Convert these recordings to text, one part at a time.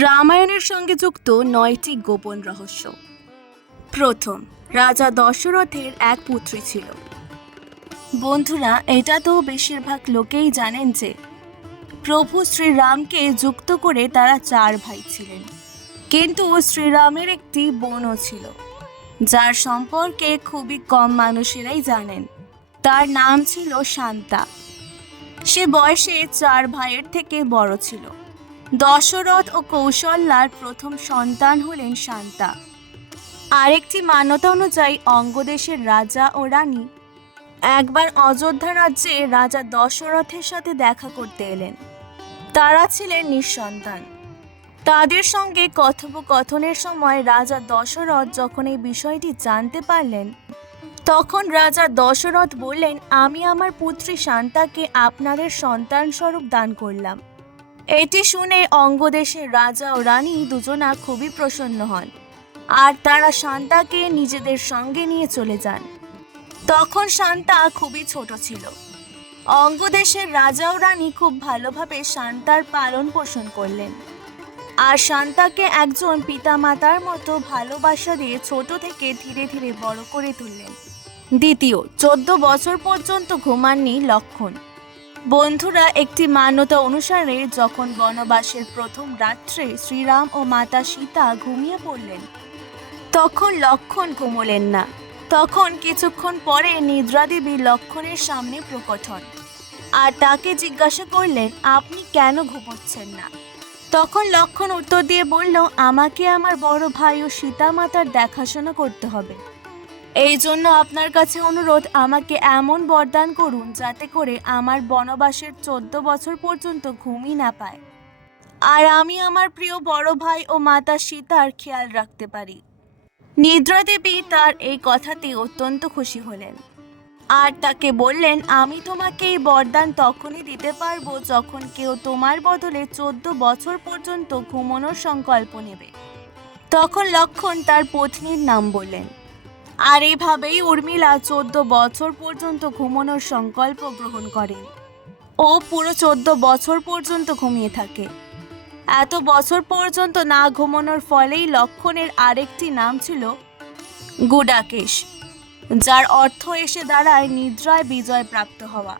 রামায়ণের সঙ্গে যুক্ত নয়টি গোপন রহস্য। প্রথম, রাজা দশরথের এক পুত্রী ছিল। বন্ধুরা, এটা তো বেশিরভাগ লোকেই জানেন যে, প্রভু শ্রীরামকে যুক্ত করে তারা চার ভাই ছিলেন। কিন্তু শ্রীরামের একটি বোনও ছিল, যার সম্পর্কে খুবই কম মানুষেরাই জানেন। তার নাম ছিল শান্তা। সে বয়সে চার ভাইয়ের থেকে বড় ছিল। দশরথ ও কৌশল্যার প্রথম সন্তান হলেন শান্তা। আরেকটি মান্যতা অনুযায়ী অঙ্গদেশের রাজা ও রানী একবার অযোধ্যা রাজ্যে রাজা দশরথের সাথে দেখা করতে এলেন। তারা ছিলেন নিঃসন্তান। তাদের সঙ্গে কথোপকথনের সময় রাজা দশরথ যখন এই বিষয়টি জানতে পারলেন, তখন রাজা দশরথ বললেন, আমি আমার পুত্রী শান্তাকে আপনাদের সন্তান স্বরূপ দান করলাম। এটি শুনে অঙ্গদেশের রাজা ও রানী দুজনা খুবই প্রসন্ন হন। আর তারা শান্তাকে নিজেদের সঙ্গে নিয়ে চলে যান। তখন শান্তা খুবই ছোট ছিল। অঙ্গদেশের রাজা ও রানী খুব ভালোভাবে শান্তার পালন পোষণ করলেন। আর শান্তাকে একজন পিতামাতার মতো ভালোবাসা দিয়ে ছোট থেকে ধীরে ধীরে বড় করে তুললেন। দ্বিতীয়, চোদ্দ বছর পর্যন্ত ঘুমাননি লক্ষণ। বন্ধুরা, একটি মান্যতা অনুসারে যখন বনবাসের প্রথম রাত্রে শ্রীরাম ও মাতা সীতা ঘুমিয়ে পড়লেন, তখন লক্ষণ ঘুমোলেন না। তখন কিছুক্ষণ পরে নিদ্রাদেবী লক্ষণের সামনে প্রকট হন আর তাকে জিজ্ঞাসা করলেন, আপনি কেন ঘুমোচ্ছেন না? তখন লক্ষণ উত্তর দিয়ে বলল, আমাকে আমার বড় ভাই ও সীতা মাতার দেখাশোনা করতে হবে। এই জন্য আপনার কাছে অনুরোধ, আমাকে এমন বরদান করুন যাতে করে আমার বনবাসের চোদ্দ বছর পর্যন্ত ঘুমই না পায়। আর আমি আমার প্রিয় বড় ভাই ও মাতা সীতার খেয়াল রাখতে পারি। নিদ্রা দেবী তার এই কথাতে অত্যন্ত খুশি হলেন। আর তাকে বললেন, আমি তোমাকে এই বরদান তখনই দিতে পারব যখন কেউ তোমার বদলে চোদ্দ বছর পর্যন্ত ঘুমানোর সংকল্প নেবে। তখন লক্ষণ তার পত্নীর নাম বললেন। আর এইভাবেই উর্মিলা চোদ্দ বছর পর্যন্ত ঘুমানোর সংকল্প গ্রহণ করেন ও পুরো চোদ্দ বছর পর্যন্ত ঘুমিয়ে থাকে। এত বছর পর্যন্ত না ঘুমানোর ফলেই লক্ষণের আরেকটি নাম ছিল গুডাকেশ, যার অর্থ এসে দাঁড়ায় নিদ্রায় বিজয় প্রাপ্ত হওয়া।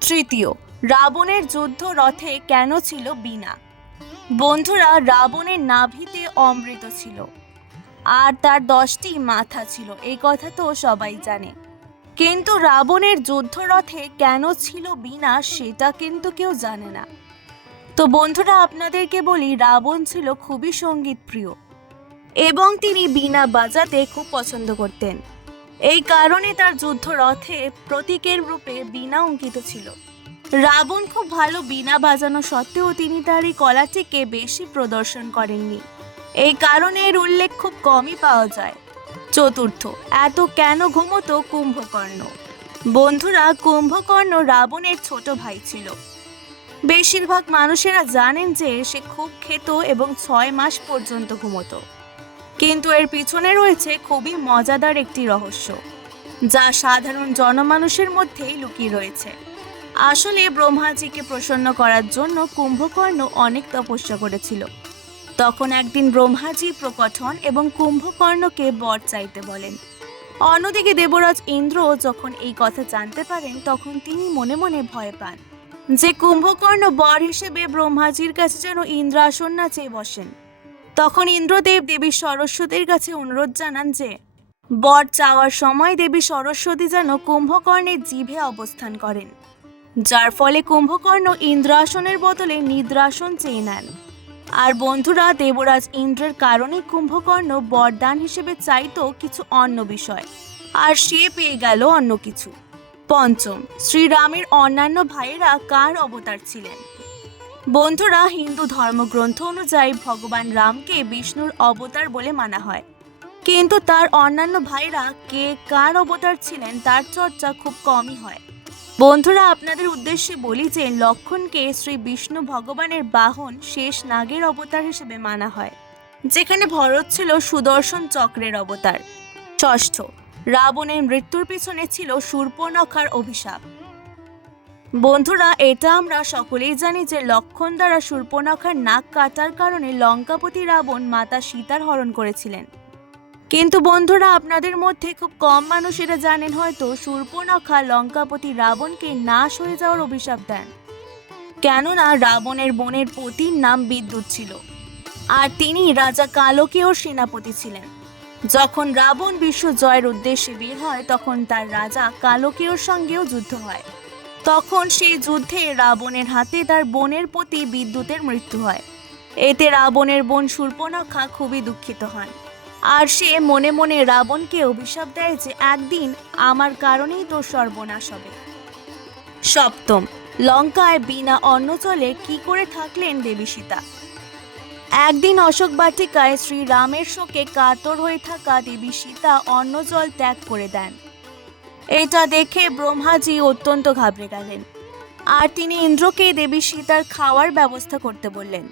তৃতীয়, রাবণের যুদ্ধ রথে কেন ছিল বিনা বন্ধুরা, রাবণের নাভিতে অমৃত ছিল। আর তার দশটি মাথা ছিল, এই কথা তো সবাই জানে। কিন্তু রাবণের যুদ্ধরথে কেন ছিল বিনা সেটা কিন্তু কেউ জানে না। তো বন্ধুরা, আপনাদেরকে বলি, রাবণ ছিল খুবই সংগীত প্রিয় এবং তিনি বিনা বাজাতে খুব পছন্দ করতেন। এই কারণে তার যুদ্ধ রথে প্রতীকের রূপে বিনা অঙ্কিত ছিল। রাবণ খুব ভালো বিনা বাজানো সত্ত্বেও তিনি তার এই কলাটিকে বেশি প্রদর্শন করেননি। এই কারণে এর উল্লেখ খুব কমই পাওয়া যায়। চতুর্থ, এত কেন ঘুমতো কুম্ভকর্ণ? বন্ধুরা, কুম্ভকর্ণ রাবণের ছোট ভাই ছিল। বেশিরভাগ মানুষেরা জানেন যে সে খুব খেত এবং ছয় মাস পর্যন্ত ঘুমতো। কিন্তু এর পিছনে রয়েছে খুবই মজাদার একটি রহস্য, যা সাধারণ জনমানুষের মধ্যেই লুকিয়ে রয়েছে। আসলে ব্রহ্মাজিকে প্রসন্ন করার জন্য কুম্ভকর্ণ অনেক তপস্যা করেছিল। তখন একদিন ব্রহ্মাজি প্রকট হন এবং কুম্ভকর্ণকে বর চাইতে বলেন। অন্যদিকে দেবরাজ ইন্দ্র যখন এই কথা জানতে পারেন, তখন তিনি মনে মনে ভয় পান যে কুম্ভকর্ণ বর হিসেবে ব্রহ্মাজির কাছে যেন ইন্দ্রাসন না চেয়ে বসেন। তখন ইন্দ্রদেব দেবী সরস্বতীর কাছে অনুরোধ জানান যে, বর চাওয়ার সময় দেবী সরস্বতী যেন কুম্ভকর্ণের জিভে অবস্থান করেন, যার ফলে কুম্ভকর্ণ ইন্দ্রাসনের বদলে নিদ্রাসন চেয়ে নেন। আর বন্ধুরা, দেবরাজ ইন্দ্রের কারণে কুম্ভকর্ণ বরদান হিসেবে চাইতো কিছু অন্য বিষয়। আর সে পেয়ে গেল অন্য কিছু। পঞ্চম, শ্রীরামের অন্যান্য ভাইয়েরা কার অবতার ছিলেন? বন্ধুরা, হিন্দু ধর্মগ্রন্থ অনুযায়ী ভগবান রামকে বিষ্ণুর অবতার বলে মানা হয়। কিন্তু তার অন্যান্য ভাইরা কে কার অবতার ছিলেন তার চর্চা খুব কমই হয়। বন্ধুরা, আপনাদের উদ্দেশ্যে বলি যে লক্ষণকে শ্রী বিষ্ণু ভগবানের বাহন শেষ নাগের অবতার হিসেবে মানা হয়, যেখানে ভরত ছিল সুদর্শন চক্রের অবতার। ষষ্ঠ, রাবণের মৃত্যুর পিছনে ছিল শূর্পণখার অভিশাপ। বন্ধুরা, এটা আমরা সকলেই জানি যে লক্ষণ দ্বারা শূর্পণখার নাক কাটার কারণে লঙ্কাপতি রাবণ মাতা সীতার হরণ করেছিলেন। কিন্তু বন্ধুরা, আপনাদের মধ্যে খুব কম মানুষ এটা জানেন হয়তো শূর্পণখা লঙ্কাপতি রাবণকে নাশ হয়ে যাওয়ার অভিশাপ দেন। কেননা, রাবণের বোনের পতির নাম বিদ্যুৎ ছিল। আর তিনি রাজা কালকেয়র সেনাপতি ছিলেন। যখন রাবণ বিশ্ব জয়ের উদ্দেশ্যে বের হয়, তখন তার রাজা কালকেয়র সঙ্গেও যুদ্ধ হয়। তখন সেই যুদ্ধে রাবণের হাতে তার বোনের প্রতি বিদ্যুতের মৃত্যু হয়। এতে রাবণের বোন শূর্পণখা খুবই দুঃখিত হন। আর সে মনে মনে রাবণকে অভিশাপ দেয় যে একদিন আমার কারণেই তোর সর্বনাশ হবে। সপ্তম, লঙ্কায় বিনা অন্ন চলে কি করে থাকলেন দেবী সীতা? একদিন অশোক বাটিকায় শ্রীরামের শোকে কাতর হয়ে থাকা দেবী সীতা অন্ন জল ত্যাগ করে দেন। এটা দেখে ব্রহ্মাজি অত্যন্ত ঘাবড়ে গেলেন। আর তিনি ইন্দ্রকে দেবী সীতার খাওয়ার ব্যবস্থা করতে বললেন।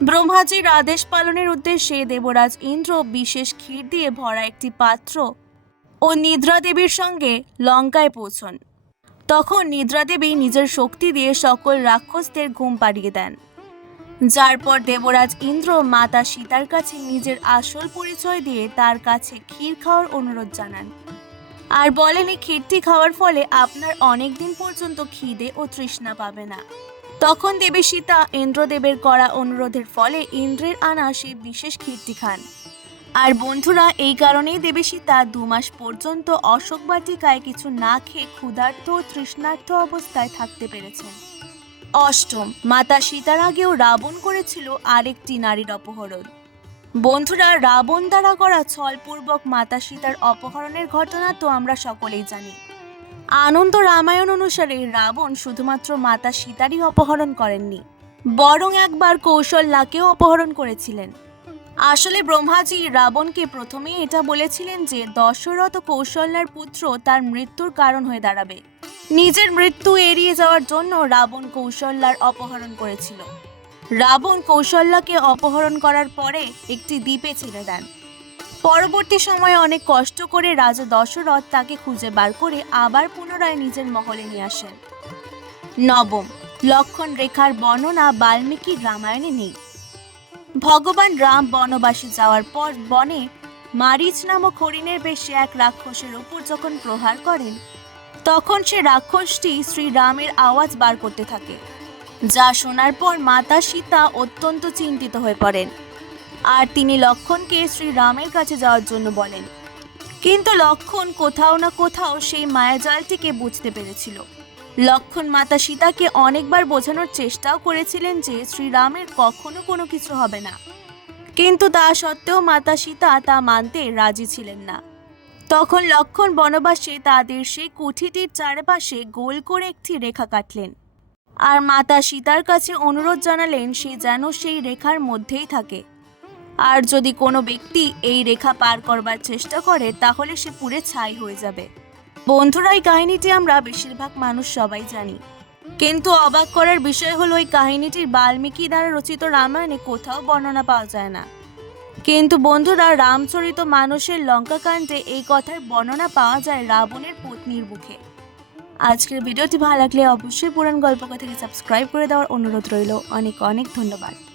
ব্রহ্মাজির আদেশ পালনের উদ্দেশ্যে দেবরাজ ইন্দ্র বিশেষ ক্ষীর দিয়ে ভরা একটি পাত্র ও নিদ্রা দেবীর সঙ্গে লঙ্কায় পৌঁছন। তখন নিদ্রা দেবী নিজের শক্তি দিয়ে সকল রাক্ষসদের ঘুম পাড়িয়ে দেন। যার পর দেবরাজ ইন্দ্র মাতা সীতার কাছে নিজের আসল পরিচয় দিয়ে তার কাছে ক্ষীর খাওয়ার অনুরোধ জানান। আর বলেন, এই ক্ষীরটি খাওয়ার ফলে আপনার অনেক দিন পর্যন্ত খিদে ও তৃষ্ণা পাবে না। তখন দেবী সীতা, ইন্দ্রদেবের করা অনুরোধের ফলে ইন্দ্রের আনা সেই বিশেষ ক্ষীরটি খান। আর বন্ধুরা, এই কারণেই দেবী সীতা দু মাস পর্যন্ত অশোক বাটিকায় কিছু না খেয়ে ক্ষুধার্ত ও তৃষ্ণার্ত অবস্থায় থাকতে পেরেছেন। অষ্টম, মাতা সীতার আগেও রাবণ করেছিল আরেকটি নারীর অপহরণ। বন্ধুরা, রাবণ দ্বারা করা ছলপূর্বক মাতা সীতার অপহরণের ঘটনা তো আমরা সকলেই জানি। আনন্দ রামায়ণ অনুসারে রাবণ শুধুমাত্র মাতা সীতারই অপহরণ করেননি, বরং একবার কৌশল্যাকেও অপহরণ করেছিলেন। আসলে ব্রহ্মাজি রাবণকে প্রথমে এটা বলেছিলেন যে দশরথ কৌশল্যার পুত্র তার মৃত্যুর কারণ হয়ে দাঁড়াবে। নিজের মৃত্যু এড়িয়ে যাওয়ার জন্য রাবণ কৌশল্যার অপহরণ করেছিল। রাবণ কৌশল্যাকে অপহরণ করার পরে একটি দ্বীপে ছেড়ে দেন। পরবর্তী সময়ে অনেক কষ্ট করে রাজা দশরথ তাকে খুঁজে বার করে আবার পুনরায় নিজের মহলে নিয়ে আসেন। নবম, লক্ষণ রেখার বর্ণনা বাল্মীকির রামায়ণে নেই। ভগবান রাম বনবাসে যাওয়ার পর বনে মারিচ নামক হরিণের বেশে এক রাক্ষসের উপর যখন প্রহার করেন, তখন সে রাক্ষসটি শ্রীরামের আওয়াজ বার করতে থাকে, যা শোনার পর মাতা সীতা অত্যন্ত চিন্তিত হয়ে পড়েন। আর তিনি লক্ষণকে শ্রীরামের কাছে যাওয়ার জন্য বলেন। কিন্তু লক্ষণ কোথাও না কোথাও সেই মায়াজালটিকে বুঝতে পেরেছিল। লক্ষণ মাতা সীতাকে অনেকবার বোঝানোর চেষ্টাও করেছিলেন যে শ্রীরামের কখনো কোনো কিছু হবে না। কিন্তু তা সত্ত্বেও মাতা সীতা তা মানতে রাজি ছিলেন না। তখন লক্ষণ বনবাসে তাদের সেই কুঠিটির চারপাশে গোল করে একটি রেখা কাটলেন। আর মাতা সীতার কাছে অনুরোধ জানালেন সে যেন সেই রেখার মধ্যেই থাকে। আর যদি কোনো ব্যক্তি এই রেখা পার করবার চেষ্টা করে, তাহলে সে পুরে ছাই হয়ে যাবে। বন্ধুরা, এই কাহিনীটি আমরা বেশিরভাগ মানুষ সবাই জানি। কিন্তু অবাক করার বিষয় হলো, এই কাহিনীটির বাল্মীকি দ্বারা রচিত রামায়ণে কোথাও বর্ণনা পাওয়া যায় না। কিন্তু বন্ধুরা, রামচরিত মানুষের লঙ্কাকাণ্ডে এই কথার বর্ণনা পাওয়া যায় রাবণের পত্নীর মুখে। আজকের ভিডিওটি ভালো লাগলে অবশ্যই পুরান গল্পকথাকে সাবস্ক্রাইব করে দেওয়ার অনুরোধ রইল। অনেক অনেক ধন্যবাদ।